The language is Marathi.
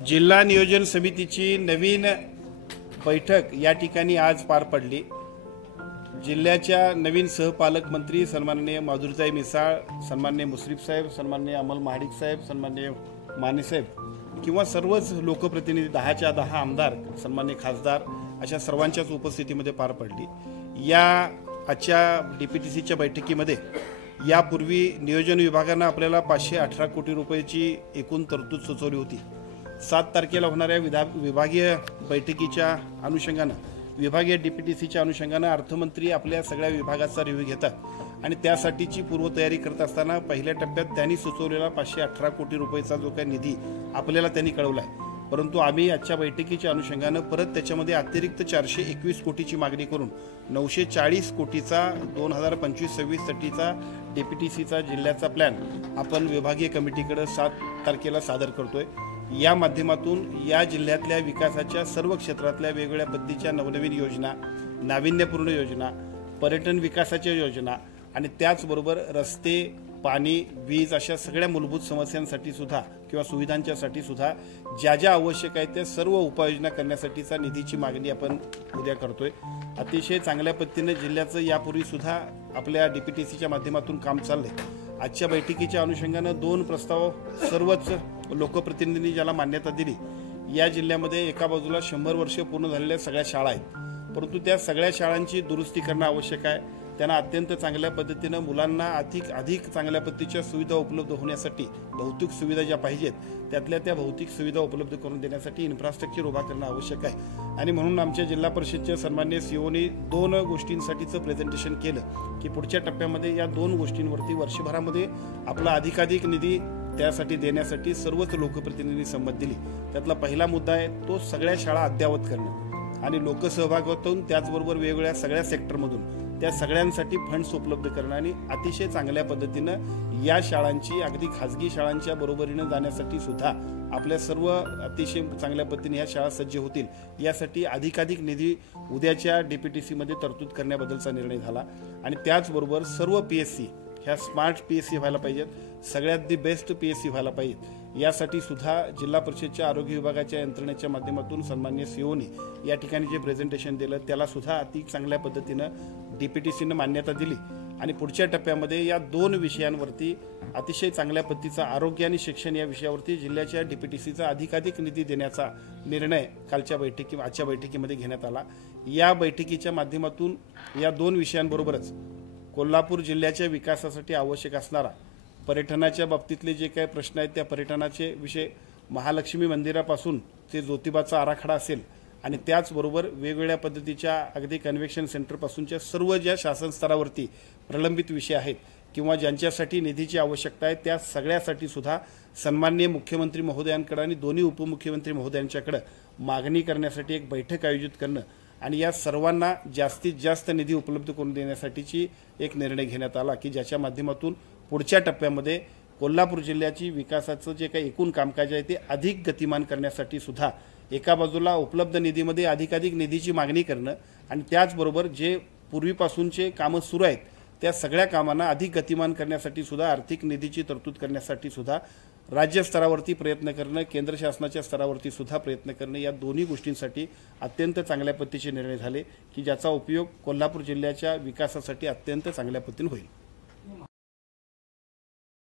जिल्हा नियोजन समितीची नवीन बैठक या ठिकाणी आज पार पडली। जिल्ह्याच्या नवीन सहपालकमंत्री सन्माननीय माधुरीताई मिसाळ, सन्माननीय मुश्रीफ साहेब, सन्माननीय अमल महाडिक साहेब, सन्माननीय माने साहेब किंवा सर्वच लोकप्रतिनिधी 10च्या 10 आमदार, सन्माननीय खासदार अशा सर्वांच्याच उपस्थितीमध्ये पार पडली। या आजच्या डीपीटीसीच्या बैठकीमध्ये यापूर्वी नियोजन विभागाने आपल्याला 518 कोटी रुपयाची एकूण तरतूद सुचवली होती। 7 तारखेला होणाऱ्या विभागीय बैठकीच्या अनुषंगाने विभागीय डीपीटीसीच्या अनुषंगाने अर्थमंत्री आपल्या सगळ्या विभागाचा रिव्ह्यू घेतात आणि त्यासाठीची पूर्वतयारी करत असताना पहिल्या टप्प्यात त्यांनी सुचवलेला 518 कोटी रुपयाचा जो काही निधी आपल्याला त्यांनी कळवला आहे, परंतु आम्ही आजच्या बैठकीच्या अनुषंगाने परत त्याच्यामध्ये अतिरिक्त 421 कोटीची मागणी करून 940 कोटीचा 2025-26 साठीचा डीपीटीसीचा जिल्ह्याचा प्लॅन आपण विभागीय कमिटीकडे 7 तारखेला सादर करतोय। या माध्यमातून या जिल्ह्यातल्या विकासाच्या सर्व क्षेत्रातल्या वेगवेगळ्या पद्धतीच्या नवनवीन योजना, नाविन्यपूर्ण योजना, पर्यटन विकासाच्या योजना आणि त्याचबरोबर रस्ते, पाणी, वीज अशा सगळ्या मूलभूत समस्यांसाठी सुद्धा किंवा सुविधांच्यासाठी सुद्धा ज्या ज्या आवश्यक आहेत त्या सर्व उपाययोजना करण्यासाठीचा निधीची मागणी आपण उद्या करतोय। अतिशय चांगल्या पद्धतीने जिल्ह्याचं यापूर्वी सुद्धा आपल्या डीपीटीसीच्या माध्यमातून काम चाललंय। आजच्या बैठकीच्या अनुषंगाने 2 प्रस्ताव सर्वच लोकप्रतिनिधींनी ज्याला मान्यता दिली। या जिल्ह्यामध्ये एका बाजूला 100 वर्ष पूर्ण झालेल्या सगळ्या शाळा आहेत, परंतु त्या सगळ्या शाळांची दुरुस्ती करणं आवश्यक आहे। त्यांना अत्यंत चांगल्या पद्धतीने मुलांना अधिक चांगल्या पद्धतीच्या सुविधा उपलब्ध होण्यासाठी भौतिक सुविधा ज्या पाहिजेत त्यातल्या त्या भौतिक सुविधा उपलब्ध करून देण्यासाठी इन्फ्रास्ट्रक्चर उभा करणं आवश्यक आहे। आणि म्हणून आमच्या जिल्हा परिषदच्या सन्माननीय सीओनी 2 गोष्टींसाठीचं प्रेझेंटेशन केलं की पुढच्या टप्प्यामध्ये या 2 गोष्टींवरती वर्षभरामध्ये आपला अधिकाधिक निधी त्यासाठी देण्यासाठी सर्वच लोकप्रतिनिधींनी संमत दिली। त्यातला पहिला मुद्दा आहे तो सगळ्या शाळा अद्ययावत करणं आणि लोकसहभागातून त्याचबरोबर वेगवेगळ्या सगळ्या सेक्टरमधून त्या सगळ्यांसाठी फंड्स उपलब्ध करणं आणि अतिशय चांगल्या पद्धतीनं या शाळांची अगदी खाजगी शाळांच्या बरोबरीने जाण्यासाठी सुद्धा आपल्या सर्व अतिशय चांगल्या पद्धतीने या शाळा सज्ज होतील यासाठी अधिकाधिक निधी उद्याच्या डीपीटीसीमध्ये तरतूद करण्याबद्दलचा निर्णय झाला। आणि त्याचबरोबर सर्व पीएससी ह्या स्मार्ट पीएससी व्हायला पाहिजेत, सगळ्यात दी बेस्ट पीएससी व्हायला पाहिजेत। यासाठी सुद्धा जिल्हा परिषदच्या आरोग्य विभागाच्या यंत्रणेच्या माध्यमातून सन्माननीय सीओनी या ठिकाणी जे प्रेझेंटेशन दिलं त्याला सुद्धा अति चांगल्या पद्धतीनं डीपीटीसीने मान्यता दिली आणि पुढच्या टप्प्यामध्ये या 2 विषयांवरती अतिशय चांगल्या पद्धतीचा आरोग्य आणि शिक्षण या विषयावरती जिल्ह्याच्या डीपीटीसीचा अधिकाधिक निधी देण्याचा निर्णय आजच्या बैठकीमध्ये घेण्यात आला। या बैठकीच्या माध्यमातून या 2 विषयांबरोबरच कोल्हापूर जिल्ह्याच्या विकासासाठी आवश्यक असणारा पर्यटनाच्या बाबतीतले जे काही प्रश्न आहेत त्या पर्यटनाचे विषय, महालक्ष्मी मंदिरापासून ते ज्योतिबाचा आराखडा असेल आणि त्याचबरोबर वेगवेगळ्या पद्धतीच्या अगदी कन्व्हेन्शन सेंटरपासूनच्या सर्व ज्या शासन स्तरावरती प्रलंबित विषय आहेत किंवा ज्यांच्यासाठी निधीची आवश्यकता आहे त्या सगळ्यासाठी सुद्धा सन्माननीय मुख्यमंत्री महोदयांकडे आणि दोन्ही उपमुख्यमंत्री महोदयांच्याकडे मागणी करण्यासाठी एक बैठक आयोजित करणं आणि या सर्वांना जास्तीत जास्त निधी उपलब्ध करून देण्यासाठीची एक निर्णय घेण्यात आला की ज्याच्या माध्यमातून पुढच्या टप्प्यामध्ये कोल्हापूर जिल्ह्याची विकासाचं जे काही एकूण कामकाज आहे ते अधिक गतिमान करण्यासाठी सुद्धा एका बाजूला उपलब्ध निधीमध्ये अधिकाधिक निधीची मागणी करणं आणि त्याचबरोबर जे पूर्वीपासूनचे कामं सुरू आहेत त्या सगळ्या कामांना अधिक गतिमान करण्यासाठी सुद्धा आर्थिक निधीची तरतूद करण्यासाठी सुद्धा राज्य स्तरावरती प्रयत्न करणं, केंद्र शासनाच्या स्तरावरती सुद्धा प्रयत्न करणं या दोन्ही गोष्टींसाठी अत्यंत चांगल्या पद्धतीचे निर्णय झाले की ज्याचा उपयोग कोल्हापूर जिल्ह्याच्या विकासासाठी अत्यंत चांगल्या पद्धतीने होईल।